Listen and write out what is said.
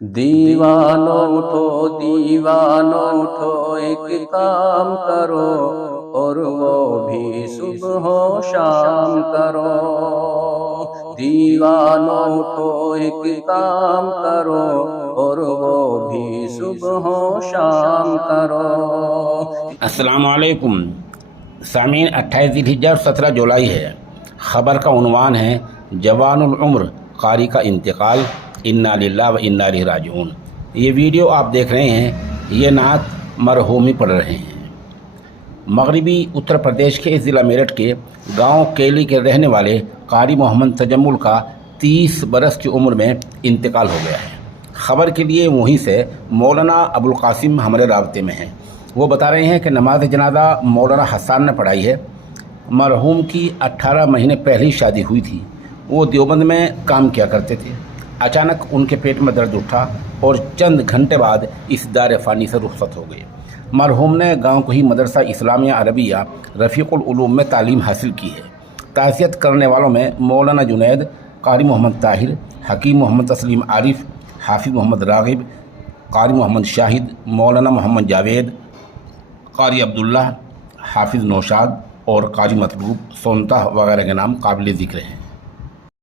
دیوانوں اٹھو دیوانوں اٹھو ایک کام کرو اور وہ بھی صبح و شام کرو۔ دیوانوں اٹھو ایک کام کرو اور وہ بھی صبح و شام کرو۔ السلام علیکم سامعین، 28 ذی الحجہ اور 17 جولائی ہے۔ خبر کا عنوان ہے جوان العمر قاری کا انتقال، انا للہ و انا الیہ راجعون۔ یہ ویڈیو آپ دیکھ رہے ہیں، یہ نعت مرحومی پڑھ رہے ہیں۔ مغربی اتر پردیش کے ضلع میرٹھ کے گاؤں کیلی کے رہنے والے قاری محمد تجمل کا 30 برس کی عمر میں انتقال ہو گیا ہے۔ خبر کے لیے وہیں سے مولانا ابوالقاسم ہمارے رابطے میں ہیں۔ وہ بتا رہے ہیں کہ نماز جنازہ مولانا حسان نے پڑھائی ہے۔ مرحوم کی 18 مہینے پہلی شادی ہوئی تھی۔ وہ دیوبند میں کام کیا کرتے تھے۔ اچانک ان کے پیٹ میں درد اٹھا اور چند گھنٹے بعد اس دار فانی سے رخصت ہو گئے۔ مرحوم نے گاؤں کو ہی مدرسہ اسلامیہ عربیہ رفیق العلوم میں تعلیم حاصل کی ہے۔ تعزیت کرنے والوں میں مولانا جنید، قاری محمد طاہر، حکیم محمد تسلیم عارف، حافظ محمد راغب، قاری محمد شاہد، مولانا محمد جاوید، قاری عبداللہ، حافظ نوشاد اور قاری مطلوب سونتا وغیرہ کے نام قابل ذکر ہیں۔